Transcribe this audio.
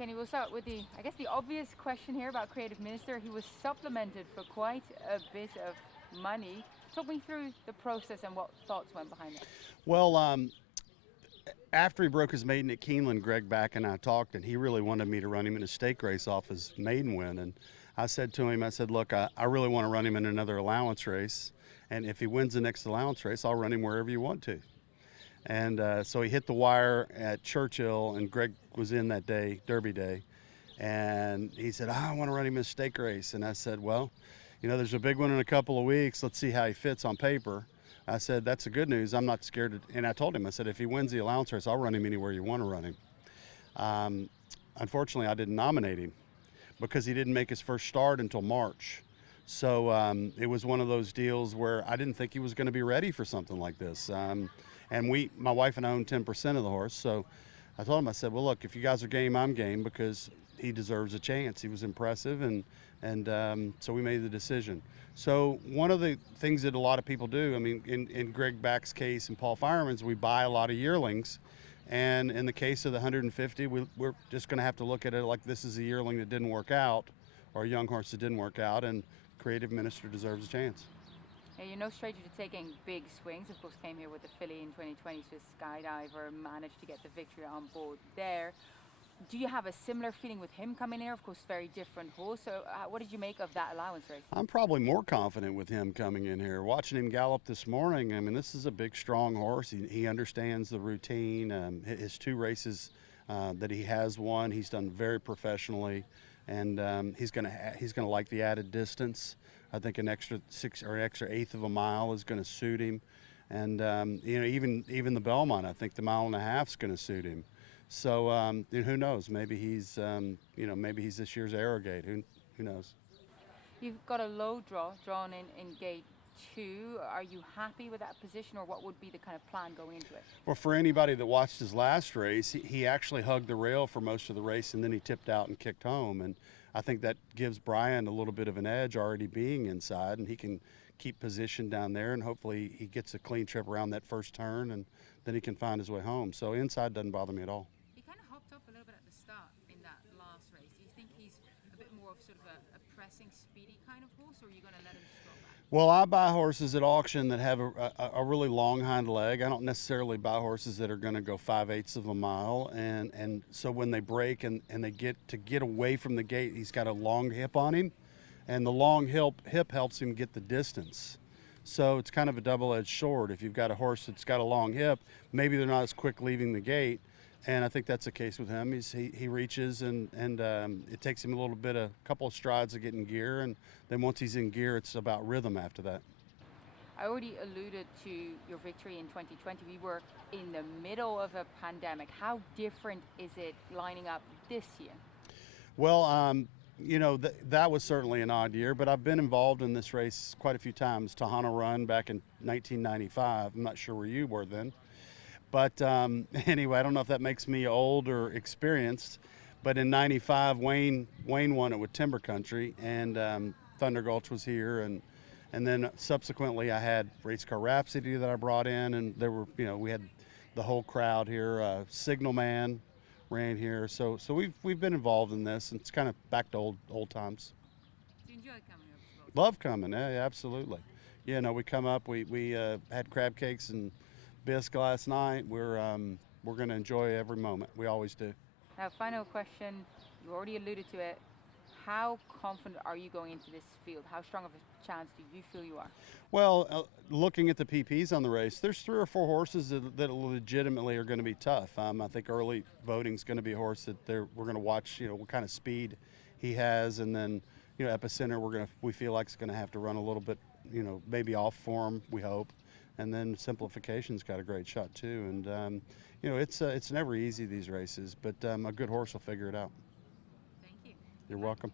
Kenny, we'll start with I guess the obvious question here about creative minister. He was supplemented for quite a bit of money. Talk me through the process and what thoughts went behind it. Well, after he broke his maiden at Keeneland, Greg Back and I talked, and he really wanted me to run him in a stake race off his maiden win. And I said to him, I said, look, I really want to run him in another allowance race. And if he wins the next allowance race, I'll run him wherever you want to. And so he hit the wire at Churchill, and Greg was in that day, Derby Day. And he said, I want to run him in a stake race. And I said, well, there's a big one in a couple of weeks. Let's see how he fits on paper. I said, that's the good news. I'm not scared. And I told him, I said, if he wins the allowance race, I'll run him anywhere you want to run him. Unfortunately, I didn't nominate him because he didn't make his first start until March. So it was one of those deals where I didn't think he was going to be ready for something like this. And my wife and I own 10% of the horse. So I told him, I said, well, look, if you guys are game, I'm game, because he deserves a chance. He was impressive, and so we made the decision. So one of the things that a lot of people do, I mean, in Greg Back's case and Paul Fireman's, we buy a lot of yearlings. And in the case of the 150, we're just going to have to look at it like this is a yearling that didn't work out, or a young horse that didn't work out, and creative minister deserves a chance. Yeah, you're no stranger to taking big swings. Of course, came here with the filly in 2020, Swiss Skydiver, managed to get the victory on board there. Do you have a similar feeling with him coming here? Of course, very different horse. So what did you make of that allowance race? I'm probably more confident with him coming in here. Watching him gallop this morning, I mean, this is a big, strong horse. He understands the routine. His two races that he has won, he's done very professionally, and he's gonna like the added distance. I think an extra 6 or an extra eighth of a mile is going to suit him, and even the Belmont, I think the mile and a half is going to suit him. So who knows? Maybe he's maybe he's this year's Arrogate. Who knows? You've got a low drawn in gate 2. Are you happy with that position, or what would be the kind of plan going into it? Well, for anybody that watched his last race, he actually hugged the rail for most of the race, and then he tipped out and kicked home. And I think that gives Brian a little bit of an edge already being inside, and he can keep position down there, and hopefully he gets a clean trip around that first turn, and then he can find his way home. So inside doesn't bother me at all. He kind of hopped up a little bit at the start in that last race. Do you think he's a bit more of sort of a pressing, speedy kind of horse, or are you going to let him stroll back? Well, I buy horses at auction that have a really long hind leg. I don't necessarily buy horses that are going to go 5/8 of a mile, and so when they break and they get away from the gate, he's got a long hip on him, and the long hip helps him get the distance. So it's kind of a double-edged sword. If you've got a horse that's got a long hip, maybe they're not as quick leaving the gate. And I think that's the case with him. He reaches, and it takes him a couple of strides to get in gear, and then once he's in gear, it's about rhythm after that. I already alluded to your victory in 2020. We were in the middle of a pandemic. How different is it lining up this year? Well, that was certainly an odd year, but I've been involved in this race quite a few times. Tahana Run back in 1995. I'm not sure where you were then. But anyway, I don't know if that makes me old or experienced, but in 95, Wayne won it with Timber Country, and Thunder Gulch was here, and then subsequently I had Race Car Rhapsody that I brought in, and there were, we had the whole crowd here. Signal Man ran here, so we've been involved in this, and it's kind of back to old times. Do you enjoy coming up? Love coming, yeah, absolutely. We come up, we had crab cakes and bisque last night. We're going to enjoy every moment. We always do. Now, final question. You already alluded to it. How confident are you going into this field? How strong of a chance do you feel you are? Well, looking at the PPs on the race, there's 3 or 4 horses that legitimately are going to be tough. I think early voting is going to be a horse that we're going to watch. What kind of speed he has, and then Epicenter we feel like it's going to have to run a little bit. Maybe off form. We hope. And then Simplification's got a great shot too, and it's never easy, these races, but a good horse will figure it out. Thank you. You're welcome.